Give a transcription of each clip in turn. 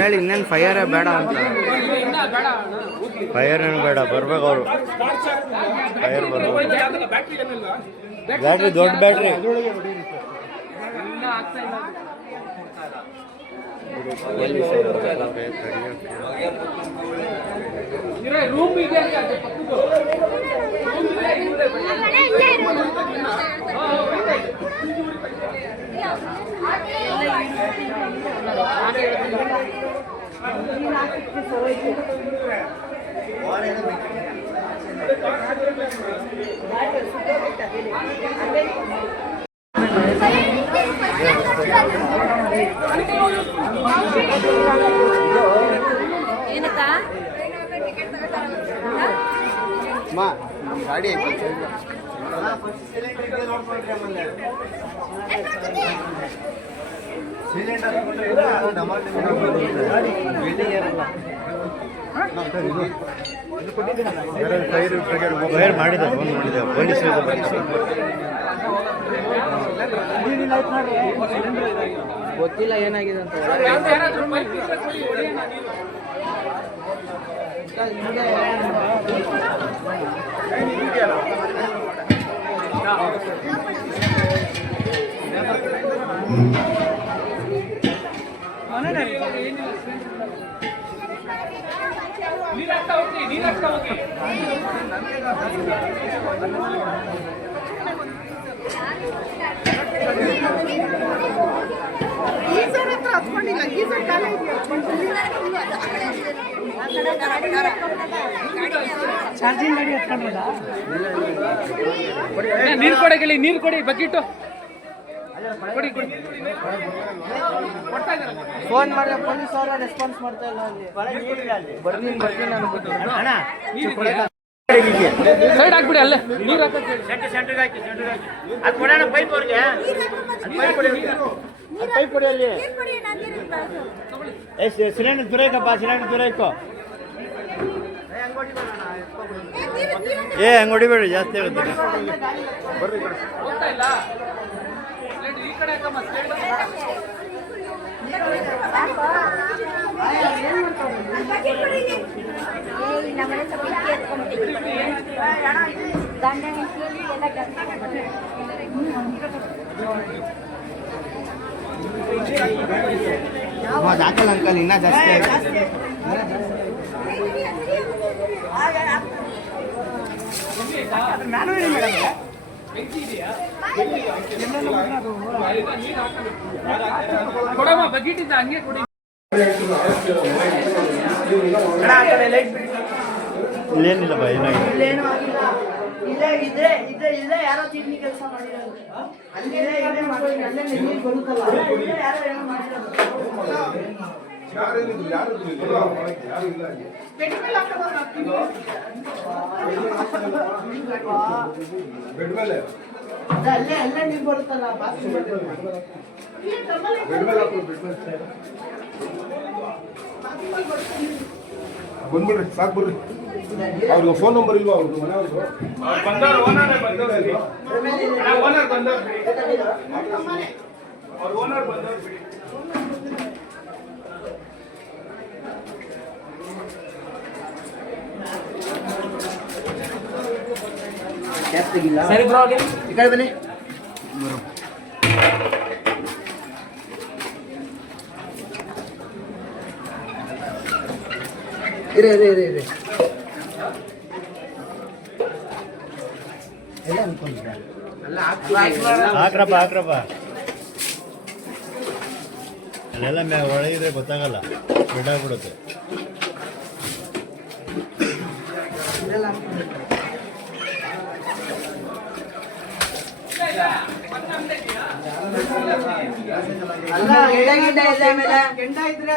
ಹೇಳಿ ಇನ್ನೇನು ಫೈರೇ ಬೇಡ ಅಂತ. ಫೈರ್ ಏನು ಬೇಡ, ಬರ್ಬೇಕು ಅವರು. ಫೈರ್ ಬರ್ಬೇಕು. ಬ್ಯಾಟ್ರಿ ದೊಡ್ಡ ಬ್ಯಾಟ್ರಿ. ಏನಕ್ಕ ಗಾಡಿ ಫೈರ್ ಮಾಡಿದ, ಫೋನ್ ಮಾಡಿದೆ ಪೊಲೀಸ್. ಗೊತ್ತಿಲ್ಲ ಏನಾಗಿದೆ ಅಂತ. ಚಾರ್ಜಿಂಗ್ ಗಾಡಿ ಹತ್ಕೊಂಡ್ರದ ನೀರು ಕೊಡಕ್ಕೆ, ನೀರು ಕೊಡಿ, ಬಕೆಟು ಕೊಡಿ. ಫೋನ್ ಮಾಡಿದ್ರೆ ಪೊಲೀಸ್ ಅವರ ರೆಸ್ಪಾನ್ಸ್ ಮಾಡ್ತಾ ಇಲ್ಲ. ಬರ್ತೀನಿ ಸೈಡ್ ಹಾಕ್ಬಿಡಿ, ಅಲ್ಲೇ ನೀರು ಪೈಪ್ ಕೊಡಿ ಅಲ್ಲಿ. ಸಿಲಿಂಡರ್ ತುರೈಕಪ್ಪ, ಸಿಲಿಂಡರ್ ತುರೈಕೋ. ಹಂಗೆ ಹೊಡಿಬೇಡಿ, ಜಾಸ್ತಿ ಆಗುತ್ತೆ. ಹಾಕಲ್ಲ ಅಂಕಲ್, ಇನ್ನೂ ಜಾಸ್ತಿ ಆಗುತ್ತೆ. ಕೊಡಮ್ಮ ಬಕೆಟ್ ಇದ್ದ, ಹಂಗೆ ಕೊಡಿ. ಇಲ್ಲೇನಿಲ್ಲಪ್ಪ, ಏನಾಗಿದೆ? ಯಾರೋ ತಿಂಡಿ ಕೆಲಸ ಮಾಡಿರೋದು. ಅಲ್ಲೇ ನೀರು ಬರುತ್ತಲ್ಲ, ಬಂದ್ಬಿಡ್ರಿ, ಸಾಕು ಬರ್ರಿ. ಅವ್ರಿಗೆ ಫೋನ್ ನಂಬರ್ ಇಲ್ವಾ? ಅವ್ರದ್ದು ಮನೆಯವ್ರದ್ದು ಸರಿ ಬ್ರೋ, ಈ ಕಡೆ ಬನ್ನಿ. ಇರಿ ಎಲ್ಲ ಅನ್ಕೊಂಡಿದ್ದ. ಹಾಕ್ರಪ್ಪ ಅಲ್ಲೆಲ್ಲ ಒಳಗಿದ್ರೆ ಗೊತ್ತಾಗಲ್ಲ, ಬಿಡಾಗ್ಬಿಡುತ್ತೆ. ಅಲ್ಲ ಗಿಡ ಇದೆ, ಆಮೇಲೆ ಕೆಂಡ ಇದ್ರೆ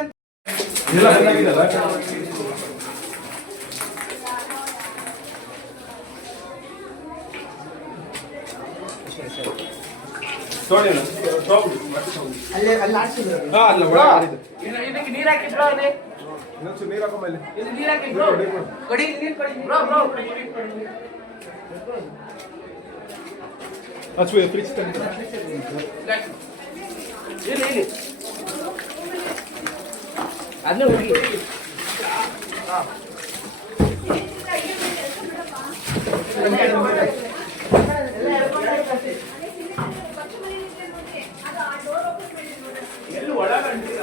ಇದಕ್ಕೆ ನೀರು ಹಾಕಿದ್ರು ಇನ್ನೊಂಚೂರು ನೀರು ಹಾಕೋ ಮೇಲೆ ನೀರು ಹಾಕಿ ಬ್ರೋ ಕೊಡಿ ನೀರು ಕೊಡಿ ಬ್ರೋ ಹಚ್ಚು ಫ್ರಿಜ್ ತಂದು ಇಲ್ಲಿ ಅದನ್ನ ಹುಡುಗಿ ಎಲ್ಲಿ ಒಳಗಂಟಿಲ್ಲ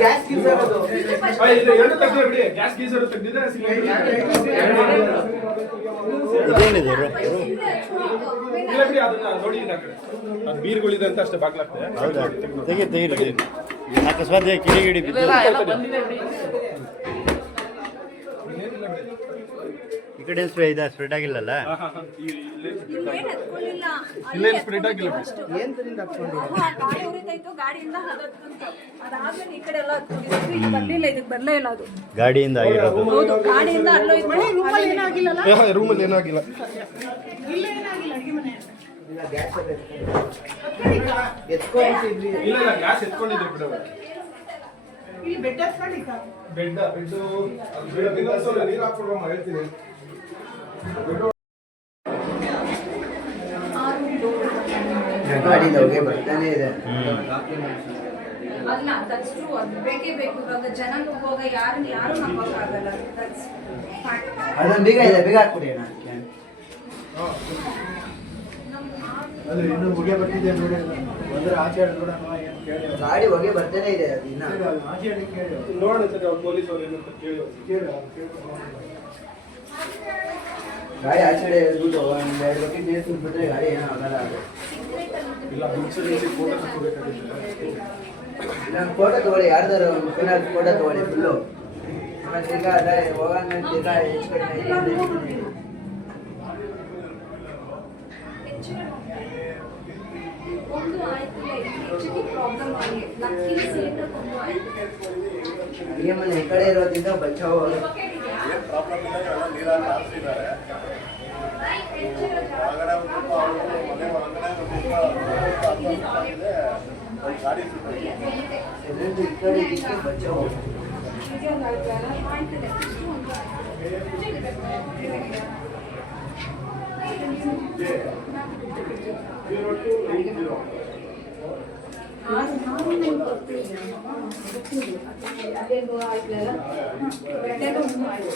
ಗ್ಯಾಸ್ ಗೀಸರ್ ಅದು ಎರಡು ತೆಗ್ದು ಬಿಡಿ ಗ್ಯಾಸ್ ಗೀಸರ್ ತೆಗ್ದಿದ್ರೆ ಇಲ್ಲ ಬಿಡಿ ಅದನ್ನ ನೋಡಿ ಆ ಕಡೆ ಅದು ಬೀರ್ಗಳಿದೆ ಅಂತ ಅಷ್ಟೇ ಬಾಗ್ಲಾಗ್ತದೆ. ಹೌದಾ ತೆಗೀರಿ ಅಕಸ್ಮಾತ್ ಕಿಡಿಗಿಡಿ ಬಿದ್ದು ಎಲ್ಲ ಬಂದಿದೆ ಬಿಡಿ ಈ ಕಡೆ ಸ್ಪ್ರೆಡ್ ಆಗಿಲ್ಲಲ್ಲ. ಇಲ್ಲೇನು ಸ್ಪ್ರೆಡ್ ಆಗಿಲ್ಲ ಬಿಡಿ. ಗಾಡಿಯಿಂದ ಆಗಿರೋದು. ರೂಮಲ್ಲಿ ಏನಾಗಿಲ್ಲ. ಇಲ್ಲ ಗ್ಯಾಸ್ ಎತ್ಕೊಂಡಿದ್ದೆ ಬಿಡ ಬೆಡ್ ನೀರು ಹಾಕ್ಕೊಡ್ರಮ್ಮ ಹೇಳ್ತೀನಿ. ಗಾಡಿಯಿಂದ ಹೊಗೆ ಬರ್ತಾನೆ ಇದೆ. ಅಲ್ಲ ದಟ್ಸ್ ಟ್ರೂ, ಅದು ಬೇಕೇ ಬೇಕು. ಇವಾಗ ಜನ ಹೋಗುವಾಗ ಯಾರು ನಂಬೋಕ್ಕಾಗಲ್ಲ. ಅದೊಂದು ಬೀಗ ಇದೆ, ಬೀಗ ಹಾಕ್ಬಿಡಿ ಅಣ್ಣ. ಗಾಡಿ ಹೊಗೆ ಬರ್ತಾನೆ ಇದೆ ಅದು ಇನ್ನ. ನೋಡೋಣ ಸರ್ ಅವ್ರು ಪೊಲೀಸ್ ಅವ್ರು ಏನಂತ ಕೇಳಿ ಗಾಡಿ ಆಚೆಡೆ ಹೇಳ್ಬಿಟ್ಟು ಒಂದು 2 ಬಕೆಟ್ ನೀರು ತುಂಬಿಟ್ರೆ ಗಾಡಿ ಏನೋ ಆಗಲ್ಲ. ಇಲ್ಲ ಇನ್ಸೂರೆನ್ಸ್ ಫೋಟೋ ತಗೋಬೇಕಾಗುತ್ತೆ. ಇಲ್ಲ ಫೋಟೋ ತಗೊಳ್ಳಿ, ಯಾರ್ದಾರು ಒಂದು ಫೋಟೋ ತಗೊಳ್ಳಿ ಫುಲ್ಲು. ಆಮೇಲೆ ತಿರ್ಗಾ ಅದೇ ಹೋಗೋಣ ತಿರ್ಗಾ ಹೆಚ್ಚು ಕಡಿಮೆ ಒಂದು ಆಯ್ತು, ಹೆಚ್ಚಿಗೆ ಪ್ರಾಬ್ಲಮ್ ಆಗಿ ಲಕ್ಕಿ ಸಿಲಿಂಡರ್ ಒಂದು ಆಯ್ತು. ಅಡುಗೆ ಮನೆ ಈ ಕಡೆ ಇರೋದ್ರಿಂದ ಬಚಾವ್. ಈ ಕಡೆ ಇದಕ್ಕೆ ಬಚಾವ್. ಅದೇನು ಆಯ್ತಲ್ಲ, ಬೆಡ್ಡೆಲ್ಲ ಒಂದು ಆಯ್ತು.